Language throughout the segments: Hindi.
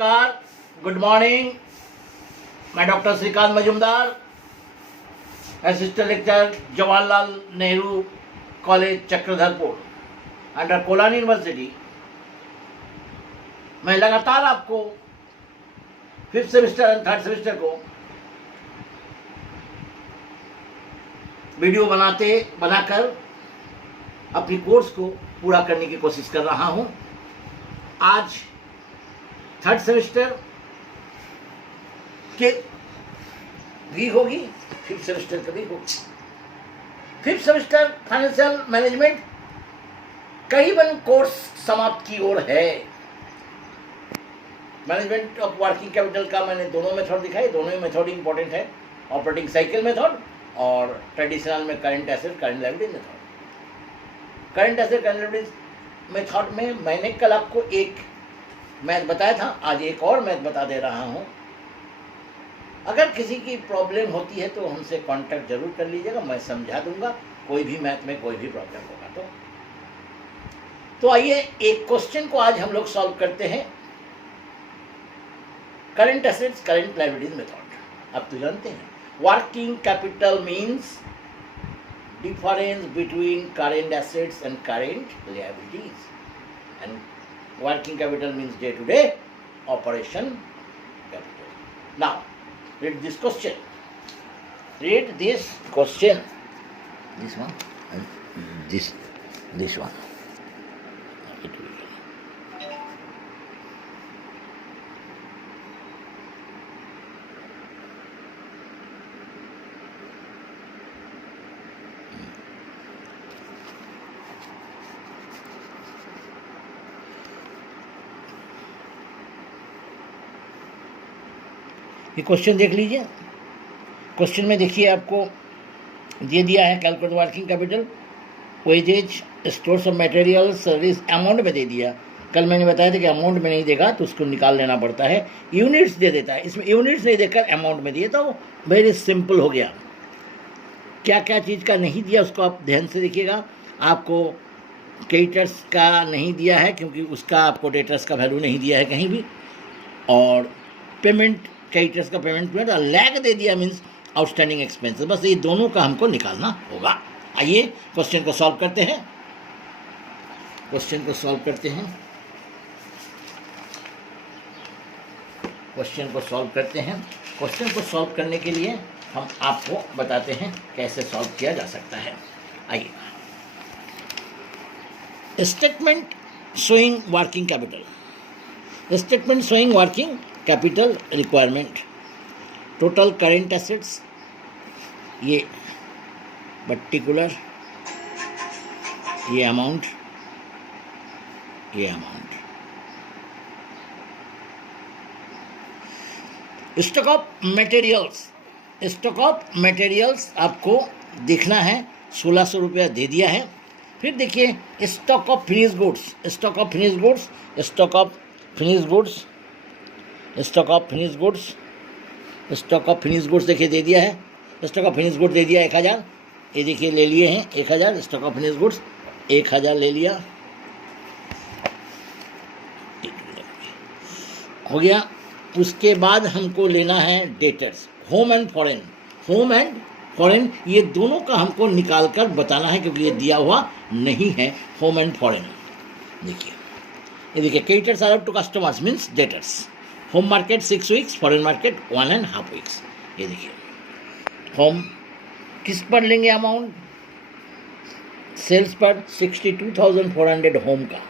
नमस्कार, गुड मॉर्निंग। मैं doctor Shrikant Majumdar, assistant lecture Jawaharlal Nehru college Chakradharpur under Kolhan university. मैं लगातार आपको 5th semester and 3rd semester को वीडियो बनाकर अपनी कोर्स को पूरा करने की कोशिश कर रहा हूं। आज 3rd सेमेस्टर के भी होगी, 5th सेमेस्टर की भी होगी। 5th सेमेस्टर फाइनेंशियल मैनेजमेंट करीबन कोर्स समाप्त की ओर है। मैनेजमेंट ऑफ वर्किंग कैपिटल का मैंने दोनों मेथड दिखाई, दोनों ही मेथड इंपॉर्टेंट है, ऑपरेटिंग साइकिल मेथड और ट्रेडिशनल में current asset current liability method. Current asset current liability method में मैंने कल आपको एक मैथ बताया था, आज एक और मैथ बता दे रहा हूं। अगर किसी की प्रॉब्लम होती है तो हमसे कांटेक्ट जरूर कर लीजिएगा, मैं समझा दूंगा। कोई भी मैथ में कोई भी प्रॉब्लम होगा तो आइए एक क्वेश्चन को आज हम लोग सॉल्व करते हैं। Current assets current liabilities method. आप तो जानते हैं working capital means difference between current assets and current liabilities, and working capital means day to day operation capital. Now read this question. Read this question. This one and this one. It will. ये क्वेश्चन देख लीजिए। क्वेश्चन में देखिए आपको ये दिया है calculate working capital, wages, stores of material, service, amount में दे दिया। कल मैंने बताया था कि अमाउंट में नहीं देगा तो उसको निकाल लेना पड़ता है, यूनिट्स दे देता है। इसमें यूनिट्स नहीं देकर अमाउंट में दिए तो वेरी सिंपल हो गया। क्या क्या चीज़ का नहीं दिया उसको आप ध्यान से देखिएगा। आपको क्रेडिटर्स का नहीं दिया है क्योंकि उसका आपको डेटर्स का वैल्यू नहीं दिया है कहीं भी, और पेमेंट क्रेडिटर्स का पेमेंट और लैग दे दिया मीन्स आउटस्टैंडिंग एक्सपेंसेस। बस ये दोनों का हमको निकालना होगा। आइए क्वेश्चन को सॉल्व करते हैं। क्वेश्चन को सॉल्व करते हैं। क्वेश्चन को सॉल्व करते हैं। क्वेश्चन को सॉल्व करने के लिए हम आपको बताते हैं कैसे सॉल्व किया जा सकता है। आइए, statement showing working capital. Statement showing working capital requirement. Total current assets, ये पर्टिकुलर, ये अमाउंट, ये amount. Stock of materials, stock of materials आपको देखना है, 1600 रुपया दे दिया है। फिर देखिए stock of finish goods, stock of finish goods, stock of finish goods, stock of finish goods, stock of finish goods देखिए दे दिया है। स्टॉक ऑफ फिनिश गुड्स दे दिया 1000, ये देखिए ले लिए हैं 1000। स्टॉक ऑफ फिनिश गुड्स 1000 ले लिया, हो गया। उसके बाद हमको लेना है debtors, home and foreign. Home and foreign ये दोनों का हमको निकाल कर बताना है क्योंकि ये दिया हुआ नहीं है। होम एंड फॉरेन देखिए, ये देखिए creditors are up to customers means debtors. Home market 6 weeks, foreign market 1.5 weeks. ये देखिए होम किस पर लेंगे अमाउंट, सेल्स पर 62,400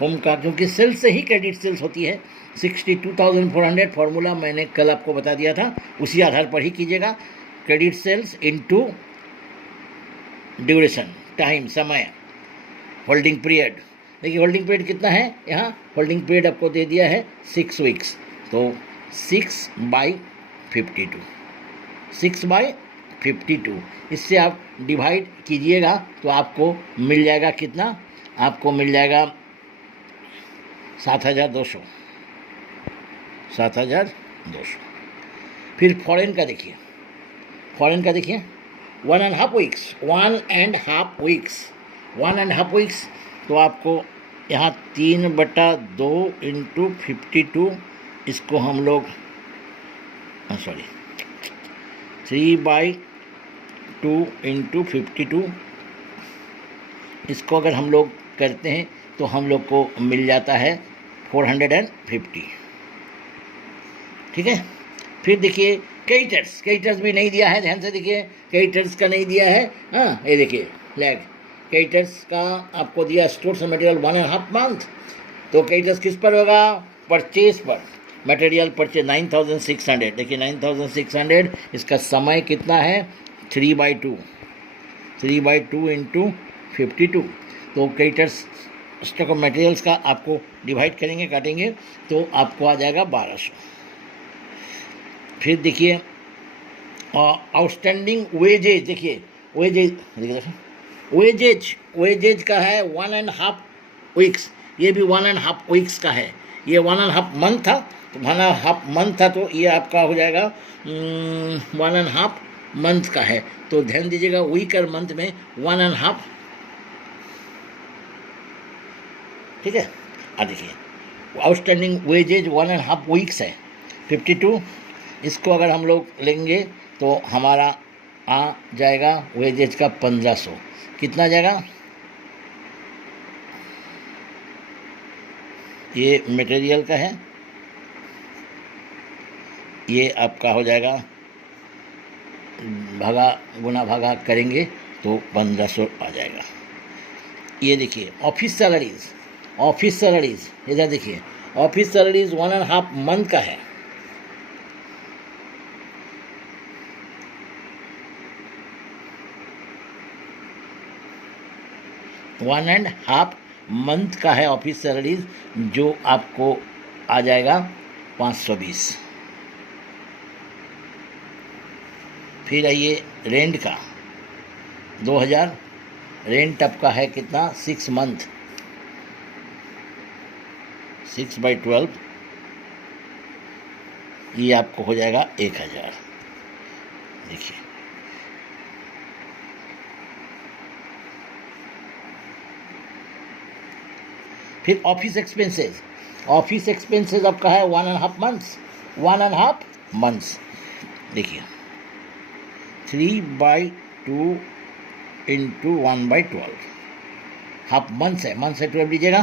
होम का क्योंकि सेल्स से ही क्रेडिट सेल्स होती है। 62,400 फॉर्मूला मैंने कल आपको बता दिया था, उसी आधार पर ही कीजिएगा। Credit sales into duration, time, समय, होल्डिंग पीरियड। देखिए होल्डिंग पीरियड कितना है, यहाँ होल्डिंग पीरियड आपको दे दिया है 6 वीक्स, तो 6/52, 6/52। इससे आप डिवाइड कीजिएगा तो आपको मिल जाएगा कितना, आपको मिल जाएगा 7,200, 7,200। फिर फॉरेन का देखिए, फॉरेन का देखिए 1.5 वीक्स, 1.5 वीक्स, 1.5 वीक्स। तो आपको यहाँ 3/2 × 52 इसको हम लोग सॉरी 3/2 इंटू 52, इसको अगर हम लोग करते हैं तो हम लोग को मिल जाता है 450। ठीक है। फिर देखिए कई टर्स भी नहीं दिया है, ध्यान से देखिए, कई टर्स का नहीं दिया है। हाँ, ये देखिए लैग, कई टर्स का आपको दिया स्टोर्स मटेरियल 1.5 मंथ, तो कई टर्स किस पर होगा? परचेज पर। मटेरियल परचेज 9600, देखिए 9600, इसका समय कितना है? 3/2 इंटू 52, तो कई टर्स स्टॉक ऑफ मटेरियल्स का आपको डिवाइड करेंगे, काटेंगे, तो आपको आ जाएगा 1200। फिर देखिए आउटस्टैंडिंग वेजेज, देखिए वेजेज का है 1.5 वीक्स, ये भी 1.5 वीक्स का है, ये 1.5 मंथ था, तो 1.5 मंथ था, तो ये आपका हो जाएगा 1.5 मंथ का है, तो ध्यान दीजिएगा वीक और मंथ में 1.5। ठीक है। देखिए आउटस्टैंडिंग वेजेज 1.5 वीक्स है 52, इसको अगर हम लोग लेंगे तो हमारा आ जाएगा वेजेज का 1500, कितना जाएगा? ये मटेरियल का है, ये आपका हो जाएगा भागा गुना भागा करेंगे तो 1500 आ जाएगा। ये देखिए ऑफिस सैलरीज इधर देखिए, ऑफिस सैलरीज 1.5 मंथ का है, 1.5 मंथ का है ऑफिस सैलरीज, जो आपको आ जाएगा 520। फिर आइए रेंट का 2000, रेंट आपका है कितना? 6 मंथ, 6/12, ये आपको हो जाएगा 1000। देखिए फिर ऑफिस एक्सपेंसेस आपका है 1.5 मंथ्स, देखिए 3/2 इंटू 1/12, हाफ मंथ्स है, मंथ से 12 लीजिएगा,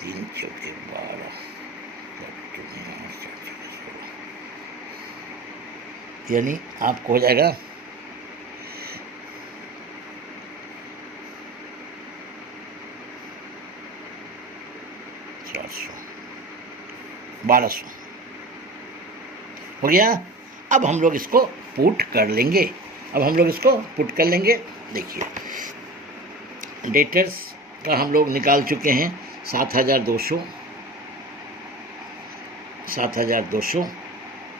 3 चौके 12, यानी आपको हो जाएगा 1200 हो गया। अब हम लोग इसको पुट कर लेंगे, देखिए डेटर्स का हम लोग निकाल चुके हैं 7200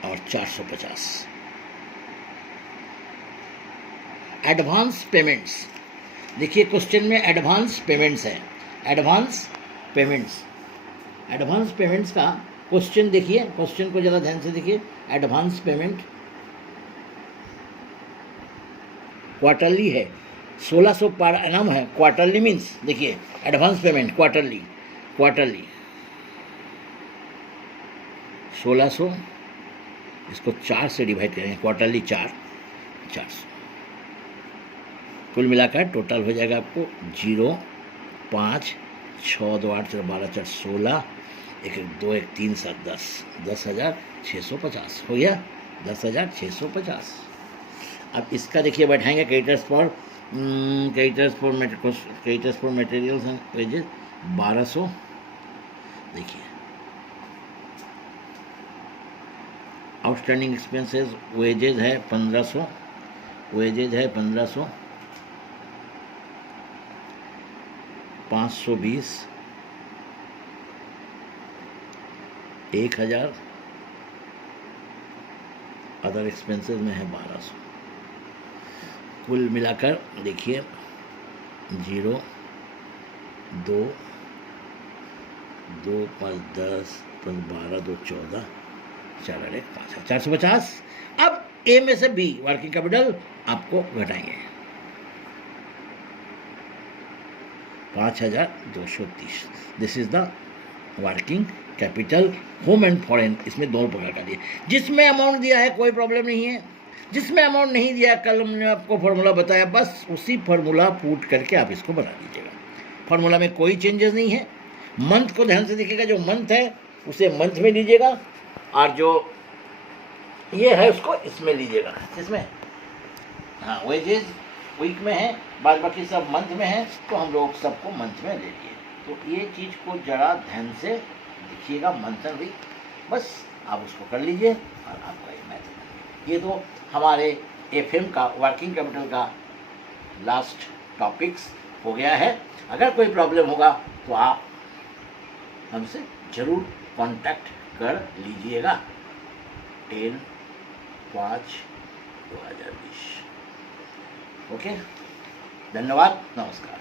और 450। एडवांस पेमेंट्स, देखिए क्वेश्चन में एडवांस पेमेंट्स है, एडवांस पेमेंट्स का क्वेश्चन देखिए, क्वेश्चन को ज़रा ध्यान से देखिए। एडवांस पेमेंट क्वार्टरली है, 1600 पर एनम है, क्वार्टरली मीन्स देखिए एडवांस पेमेंट क्वार्टरली 1600, इसको 4 से डिवाइड करेंगे, क्वार्टरली 400, कुल मिलाकर टोटल हो जाएगा आपको 0, 5, 6, 2, 8, 12, 4, 16, 1, 2, 1, 3, 7, 10, 10,650 हो गया, 10,650। अब इसका देखिए बैठाएंगे creditors for materials and wages 1200, देखिए आउटस्टैंडिंग एक्सपेंसेस वेजेज है 1500, 520, 1000, अदर एक्सपेंसेस में है 1200, कुल मिलाकर देखिए 0, 2, 2, 5, 10, 12, 2, 14, 4, 8, 5, 450। अब ए में से बी वर्किंग कैपिटल आपको घटाएंगे 5230, this is the working capital, home and foreign, इसमें दोनों प्रकार का दिया। जिसमें अमाउंट दिया है कोई प्रॉब्लम नहीं है, जिसमें अमाउंट नहीं दिया कल हमने आपको फार्मूला बताया, बस उसी फार्मूला पुट करके आप इसको बना दीजिएगा। फार्मूला में कोई चेंजेस नहीं है। मंथ को ध्यान से देखिएगा, जो मंथ है उसे मंथ में लीजिएगा और जो ये है उसको इसमें लीजिएगा। इसमें हाँ वेजेज वीक में है, बाद बाकी सब मंथ में है, तो हम लोग सबको मंथ में ले लिए। तो ये चीज़ को जरा ध्यान से देखिएगा, मंथ एंड वीक, बस आप उसको कर लीजिए और आपका ये मैथ। ये तो हमारे एफएम का वर्किंग कैपिटल का लास्ट टॉपिक्स हो गया है। अगर कोई प्रॉब्लम होगा तो आप हमसे ज़रूर कांटेक्ट कर लीजिएगा। 10/5/2020। ओके, धन्यवाद, नमस्कार।